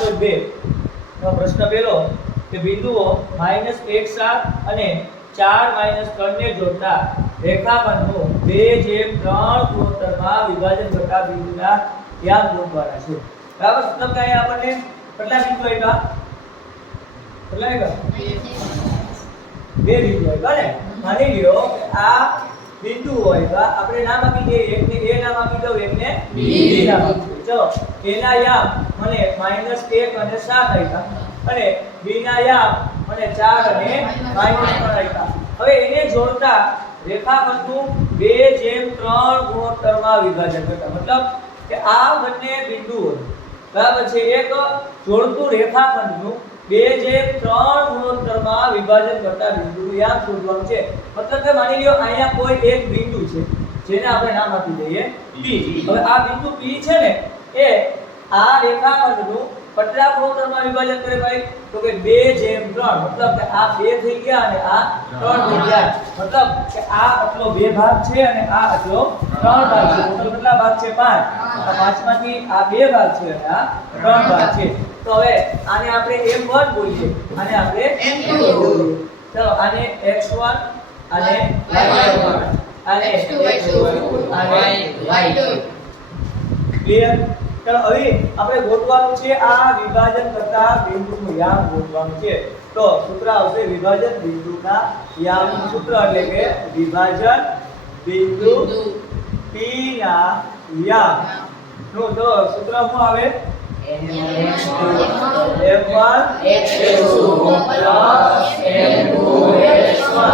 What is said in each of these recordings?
2 નો પ્રશ્ન પહેલો કે બિંદુઓ -1 7 અને 4 3 ને જોડતા રેખાખંડનું 2/3 ગુણોત્તરમાં વિભાજન કરતા બિંદુના યામ ગોઠવવાના છે. બરાબર? મતલબ કે અહીંયા આપણને કેટલા બિંદુ આપ્યા? કેટલા આપ્યા? 2 બિંદુ આપ્યા ને. માની લ્યો કે આ બિંદુ હોય આપણે નામ આપી દઈએ, એકને a નામ આપી દઉં, એકને b નામ આપી દઉં. ચલો a ના યામ મને -1 અને 7 આપ્યા અને b ના યામ મને 4 અને -3 આપ્યા. હવે એને જોડતા રેખાખંડનું 2/3 ગુણોત્તરમાં વિભાજન કરતા, મતલબ કે આ બંને બિંદુઓ બરાબર છે એક જોડતું રેખાખંડનું 2/3 ગુણોત્તરમાં વિભાજન કરતા બિંદુનું યામ શોધવાનું છે. મતલબ કે માની લ્યો અહીંયા કોઈ એક બિંદુ છે જેને આપણે નામ આપી દઈએ P. હવે આ બિંદુ P છે ને એ આ રેખાખંડનું કેટલા ગુણોત્તરમાં વિભાજન કરે ભાઈ? તો કે 2/3. મતલબ કે આ 2 થઈ ગયા અને આ 3 થઈ ગયા. મતલબ કે આ આટલો 2 ભાગ છે અને આ આટલો 3 ભાગ છે. ટોટલ કેટલા ભાગ છે? 5. આ 5 માંથી આ 2 ભાગ છે અને આ 3 ભાગ છે. તો હવે આને આપણે m1 બોલીએ, આને આપણે m2 બોલીએ. ચલો આને x1 અને y1 આને x2 અને y2. ક્લિયર? ચલો હવે આપણે ગોઠવવાનું છે આ વિભાજન કરતા બિંદુનું યામ ગોઠવવાનું છે. તો સૂત્ર આવશે વિભાજન બિંદુના યામનું સૂત્ર એટલે કે વિભાજન બિંદુ P ના યામ નું તો સૂત્ર શું આવે? m1 x2 m2 x1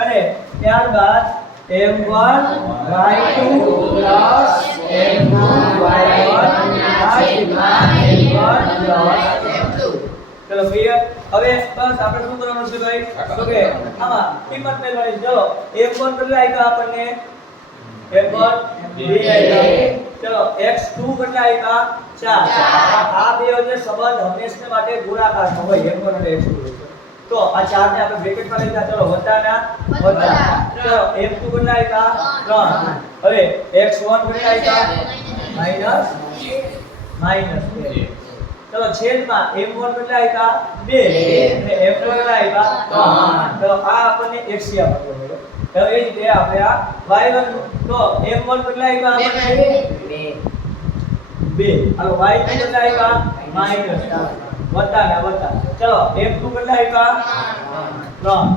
અને ત્યારબાદ m1 y2 m2 y1 ચલો ક્લિયર? હવે બસ આપણે શું કરવાનું છે ભાઈ? તો કે આમાં કિંમત મેળવવાની. ચલો m1 કેટલા આપ્યા આપણને? m1 2 આપ્યા. ચલો x2 કેટલા આપ્યા? 4. આ બે વચ્ચે સંબંધ હંમેશા માટે ગુણાકારનો હોય, m1 અને x2. તો આ 4 ને આપણે બ્રેકેટમાં લઈ લીધા. ચલો વત્તાના વત્તા. ચલો m2 કેટલા આપ્યા? 3. હવે x1 કેટલા આપ્યા? માઈનસ 2. ચલો છેદમાં m1 કેટલા આપ્યા? 2 અને m2 કેટલા આપ્યા? 3. તો આ આપણને x આપ્યો. હવે એ રીતે આપણે આ y1 તો m1 કેટલા આપ્યા આપણને? 2. હાલો y2 કેટલા આપ્યા? માઈનસ વત્તા ના વત્તા. ચલો m2 કેટલા આપ્યા? 3.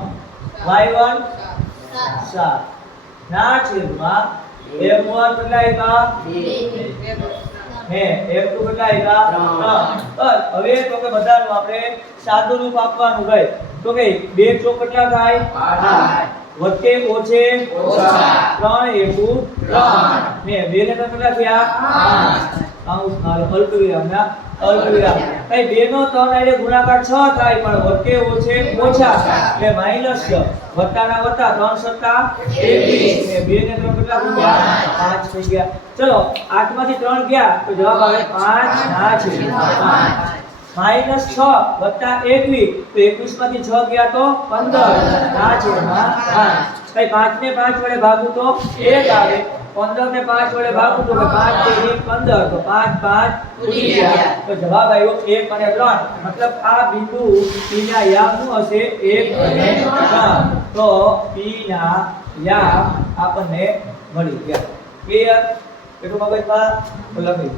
y1 7 ના છેદમાં m1 કેટલા આપ્યા? 2 હે m2 કેટલા આપ્યા? 3. બસ હવે તો કે બધાનું આપણે સાદું રૂપ આપવાનું ગઈ. તો કે 2 ચોક કેટલા થાય? 8. વત્તે ઓછે ઓછા 3 એકુ 3 ને 2 ને કેટલા થયા? 5. કાઉન્સ મારો અલ્પવિરામ ના અલ્પવિરામ. કઈ 2 નો 3 આડે ગુણાકાર 6 થાય પણ વત્તે ઓછે ઓછા એટલે -6 વત્તાના વત્તા 3 સત્તા 21 ને 2 ને 3 કેટલા ગયા? 5 થઈ ગયા. ચલો 8 માંથી 3 ગયા તો જવાબ આવે 5 ના છે 5. -6 વત્તા 21 તો 21 માંથી 6 ગયા તો 15 ના છે 5. કઈ 5 ને 5 વડે ભાગું તો 1 આવે. 15 ને 5 વડે ભાગું તો 5 તેરી 15 તો 5 5 ઉડી ગયા. તો જવાબ આવ્યો 1 અને 3. મતલબ આ બિંદુ P ના યામ શું હશે? 1 અને 3. તો P ના યામ આપણને મળી ગયા. ક્લિયર? એટલું મગજમાં લખી